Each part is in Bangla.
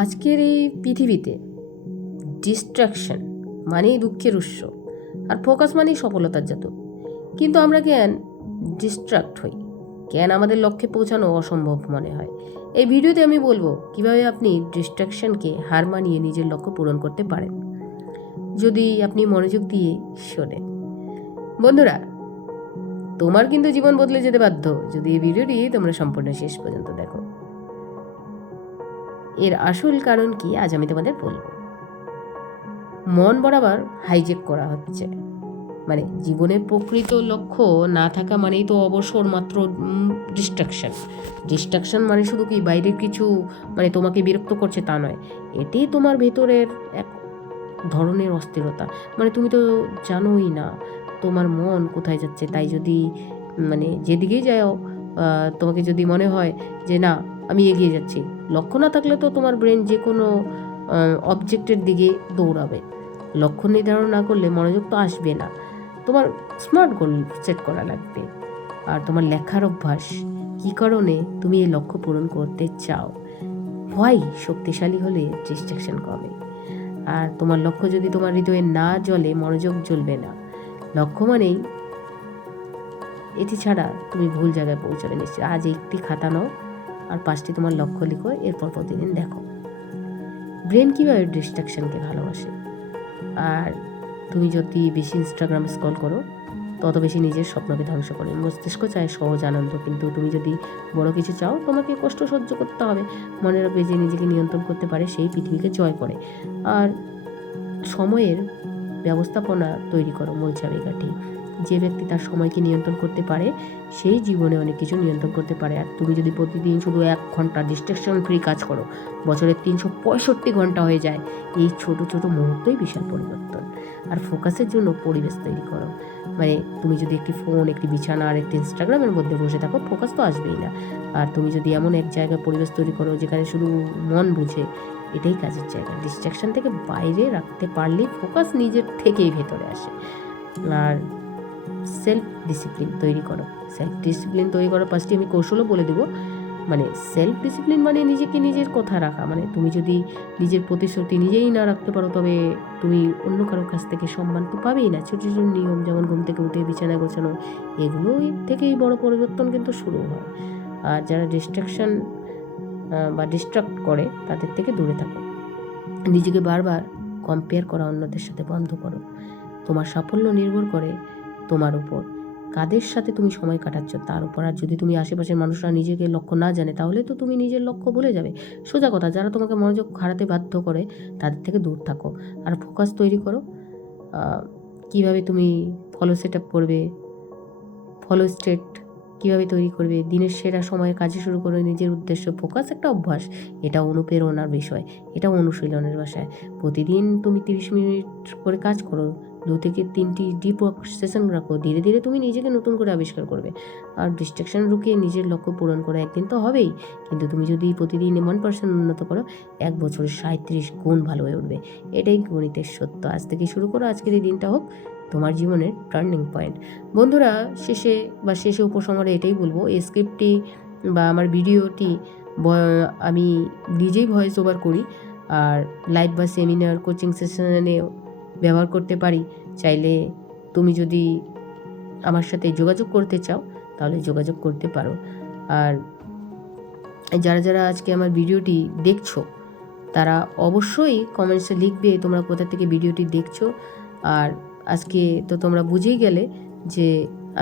আজকের এই পৃথিবীতে ডিস্ট্রাকশন মানেই দুঃখের উৎস, আর ফোকাস মানেই সফলতার জাদু। কিন্তু আমরা কেন ডিস্ট্রাক্ট হই, কেন আমাদের লক্ষ্যে পৌঁছানো অসম্ভব মনে হয়? এই ভিডিওতে আমি বলবো কিভাবে আপনি ডিস্ট্রাকশনকে হার মানিয়ে নিজের লক্ষ্য পূরণ করতে পারেন, যদি আপনি মনোযোগ দিয়ে শোনেন। বন্ধুরা, তোমার কিন্তু জীবন বদলে যেতে বাধ্য যদি এই ভিডিওটি তোমরা সম্পূর্ণ শেষ পর্যন্ত দেখো। এর আসল কারণ কি আজ আমি তোমাদের বলবো। মন বরাবর হাইজেক করা হচ্ছে, মানে জীবনের প্রকৃত লক্ষ্য না থাকা মানেই তো অবসর মাত্র ডিস্ট্রাকশন মানে শুধু কি বাইরের কিছু মানে তোমাকে বিরক্ত করছে তা নয়, এটি তোমার ভেতরের এক ধরনের অস্থিরতা। মানে তুমি তো জানোই না তোমার মন কোথায় যাচ্ছে, তাই যদি মানে যেদিকেই যাও তোমাকে যদি মনে হয় যে না আমি এগিয়ে যাচ্ছি, লক্ষ্য না থাকলে তো তোমার ব্রেন যে কোনো অবজেক্টের দিকে দৌড়াবে। লক্ষ্য নির্ধারণ না করলে মনোযোগ তো আসবে না। তোমার স্মার্ট গোল সেট করা লাগবে। আর তোমার লেখার অভ্যাস, কী কারণে তুমি এই লক্ষ্য পূরণ করতে চাও, হোয়াই শক্তিশালী হলে ডিস্ট্রাকশন কমে। আর তোমার লক্ষ্য যদি তোমার হৃদয়ে না জ্বলে, মনোযোগ জ্বলবে না। লক্ষ্য মানেই এটি ছাড়া তুমি ভুল জায়গায় পৌঁছাবে নিশ্চয়। আজ একটি খাতা নাও আর 5টি তোমার লক্ষ্য লিখো, এরপর প্রতিদিন দেখো ব্রেন কীভাবে ডিস্ট্রাকশনকে ভালোবাসে। আর তুমি যদি বেশি ইনস্টাগ্রাম স্ক্রল করো, তত বেশি নিজের স্বপ্নকে ধ্বংস করে। মস্তিষ্ক চায় সহজ আনন্দ, কিন্তু তুমি যদি বড় কিছু চাও তোমাকে কষ্ট সহ্য করতে হবে। মনে রাখবে, যে নিজেকে নিয়ন্ত্রণ করতে পারে সেই পৃথিবীকে জয় করে। আর সময়ের ব্যবস্থাপনা তৈরি করো মূল চাবিকাঠি। যে ব্যক্তি তার সময়কে নিয়ন্ত্রণ করতে পারে সেই জীবনে অনেক কিছু নিয়ন্ত্রণ করতে পারে। আর তুমি যদি প্রতিদিন শুধু 1 ঘন্টা ডিস্ট্রাকশন ফ্রি কাজ করো, বছরের 365 ঘন্টা হয়ে যায়। এই ছোট ছোট মুহূর্তই বিশাল পরিবর্তন। আর ফোকাসের জন্য পরিবেশ তৈরি করো। মানে তুমি যদি একটি ফোন, একটি বিছানা আর একটি ইনস্টাগ্রামের মধ্যে বসে থাকো, ফোকাস তো আসবেই না। আর তুমি যদি এমন এক জায়গায় পরিবেশ তৈরি করো যেখানে শুধু মন বুঝে, এটাই কাজের জায়গা। ডিস্ট্রাকশন থেকে বাইরে রাখতে পারলেই ফোকাস নিজের থেকেই ভেতরে আসে। আর সেলফ ডিসিপ্লিন তৈরি করো। সেলফ ডিসিপ্লিন তৈরি করার 5টি আমি কৌশলও বলে দেবো। মানে সেলফ ডিসিপ্লিন মানে নিজেকে নিজের কথা রাখা। মানে তুমি যদি নিজের প্রতিশ্রুতি নিজেই না রাখতে পারো, তবে তুমি অন্য কারোর কাছ থেকে সম্মান তো পাবেই না। ছোটো ছোটো নিয়ম, যেমন ঘুম থেকে উঠে বিছানা গোছানো, এগুলোই থেকেই বড় পরিবর্তন কিন্তু শুরু হয়। আর যারা ডিস্ট্রাকশন বা ডিস্ট্রাক্ট করে, তাদের থেকে দূরে থাকো। নিজেকে বারবার কম্পেয়ার করা অন্যদের সাথে বন্ধ করো। তোমার সাফল্য নির্ভর করে তোমার উপর, কাদের সাথে তুমি সময় কাটাচ্ছ তার উপর। আর যদি তুমি আশেপাশের মানুষরা নিজেকে লক্ষ্য না জানে, তাহলে তো তুমি নিজের লক্ষ্য ভুলে যাবে। সোজা কথা, যারা তোমাকে মনোযোগ হারাতে বাধ্য করে তাদের থেকে দূর থাকো। আর ফোকাস তৈরি করো। কিভাবে তুমি ফলো সেট আপ করবে, ফলো স্টেট কীভাবে তৈরি করবে, দিনের সেরা সময়ে কাজে শুরু করো। নিজের উদ্দেশ্য, ফোকাস একটা অভ্যাস, এটা অনুপ্রেরণার বিষয়, এটা অনুশীলনের ভাষায়। প্রতিদিন তুমি 30 মিনিট করে কাজ করো, 2 থেকে 3টি ডিপ ওয়ার্ক সেশন রাখো। ধীরে ধীরে তুমি নিজেকে নতুন করে আবিষ্কার করবে। আর ডিস্ট্রাকশন রুকিয়ে নিজের লক্ষ্য পূরণ করো। একদিন তো হবেই, কিন্তু তুমি যদি প্রতিদিন 1% উন্নত করো, 1 বছরে 37 গুণ ভালো হয়ে উঠবে। এটাই গণিতের সত্য। আজ থেকে শুরু করো, আজকের এই দিনটা হোক তোমার জীবনের টার্নিং পয়েন্ট। বন্ধুরা, শেষে উপসংহারে এটাই বলবো, এই স্ক্রিপ্টটি বা আমার ভিডিওটি আমি নিজেই ভয়েস ওভার করি, আর লাইভ বা সেমিনার, কোচিং সেশনে ব্যবহার করতে পারি। চাইলে তুমি যদি আমার সাথে যোগাযোগ করতে চাও, তাহলে যোগাযোগ করতে পারো। আর যারা যারা আজকে আমার ভিডিওটি দেখছো, তারা অবশ্যই কমেন্টসে লিখবে তোমরা কোথা থেকে ভিডিওটি দেখছো। আর আজকে তো তোমরা বুঝেই গেলে যে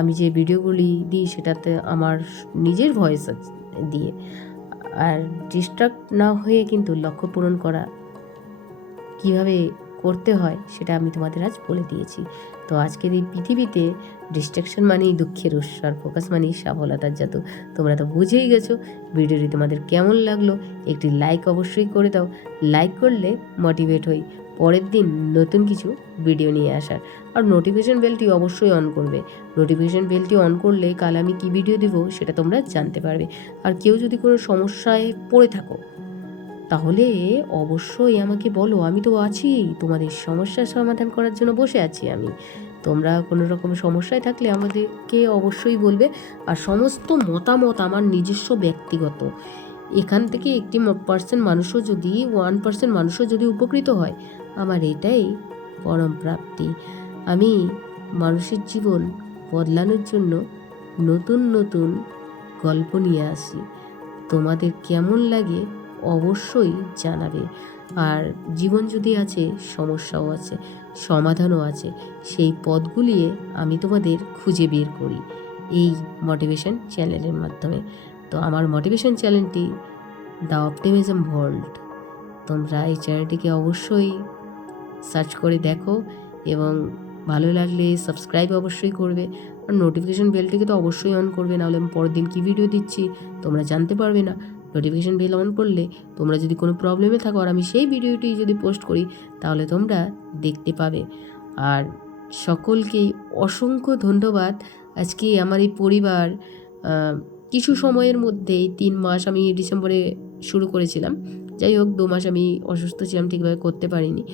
আমি যে ভিডিওগুলি দিই সেটাতে আমার নিজের ভয়েস দিয়ে। আর ডিস্ট্রাক্ট না হয়ে কিন্তু লক্ষ্য পূরণ করা কীভাবে করতে হয় সেটা আমি তোমাদের আজ বলে দিয়েছি। তো আজকের এই পৃথিবীতে ডিস্ট্রাকশন মানেই দুঃখের উৎস, আর ফোকাস মানেই সফলতার জাদু। তোমরা তো বুঝেই গেছো। ভিডিওটি তোমাদের কেমন লাগলো একটি লাইক অবশ্যই করে দাও। লাইক করলে মোটিভেট হই পরের দিন নতুন কিছু ভিডিও নিয়ে আসার। আর নোটিফিকেশন বেলটি অবশ্যই অন করবে। নোটিফিকেশন বেলটি অন করলে কাল আমি কী ভিডিও দেবো সেটা তোমরা জানতে পারবে। আর কেউ যদি কোনো সমস্যায় পড়ে থাকো, তাহলে অবশ্যই আমাকে বলো, আমি তো আছি তোমাদের সমস্যার সমাধান করার জন্য বসে আছি আমি। তোমরা কোনো রকম সমস্যায় থাকলে আমাদেরকে অবশ্যই বলবে। আর সমস্ত মতামত আমার নিজস্ব ব্যক্তিগত, এখান থেকে একটি মানুষও যদি 1% মানুষও যদি উপকৃত হয়, আমার এটাই পরম প্রাপ্তি। আমি মানুষের জীবন বদলানোর জন্য নতুন নতুন গল্প নিয়ে আসি। তোমাদের কেমন লাগে অবশ্যই জানাবে। আর জীবন যদি আছে, সমস্যাও আছে, সমাধানও আছে, সেই পথগুলি আমি তোমাদের খুঁজে বের করি এই মোটিভেশন চ্যানেলের মাধ্যমে। তো আমার মোটিভেশন চ্যানেলটি দ্য অপটিমিজম ভোল্ট, তোমরা এই চ্যানেলটিকে অবশ্যই সার্চ করে দেখো এবং ভালো লাগলে সাবস্ক্রাইব অবশ্যই করবে। আর নোটিফিকেশন বেলটিকে তো অবশ্যই অন করবে, নাহলে আমি পরের দিন কী ভিডিও দিচ্ছি তোমরা জানতে পারবে না। নোটিফিকেশন বেল অন করলে তোমরা যদি কোনো প্রবলেমে থাকো আর আমি সেই ভিডিওটি যদি পোস্ট করি তাহলে তোমরা দেখতে পাবে। আর সকলকেই অসংখ্য ধন্যবাদ। আজকে আমার এই পরিবার কিছু সময়ের মধ্যেই 3 মাস, আমি ডিসেম্বরে শুরু করেছিলাম, যাই হোক 2 মাস আমি অসুস্থ ছিলাম, ঠিকভাবে করতে পারিনি।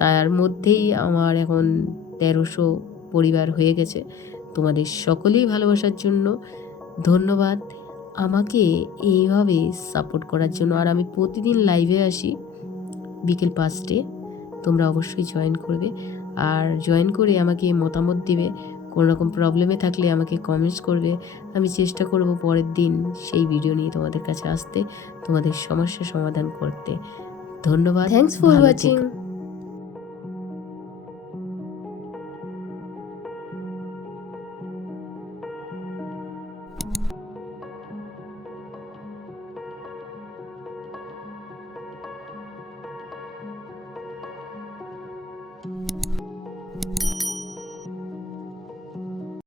তার মধ্যেই আমার এখন 1300 পরিবার হয়ে গেছে। তোমাদের সকলেই ভালোবাসার জন্য ধন্যবাদ, আমাকে এইভাবে সাপোর্ট করার জন্য। আর আমি প্রতিদিন লাইভে আসি বিকেল 5টায়, তোমরা অবশ্যই জয়েন করবে। আর জয়েন করে আমাকে মতামত দিবে, কোনো রকম প্রবলেমে থাকলে আমাকে কমেন্টস করবে। আমি চেষ্টা করব পরের দিন সেই ভিডিও নিয়ে তোমাদের কাছে আসতে, তোমাদের সমস্যা সমাধান করতে। ধন্যবাদ, থ্যাঙ্কস ফর ওয়াচিং।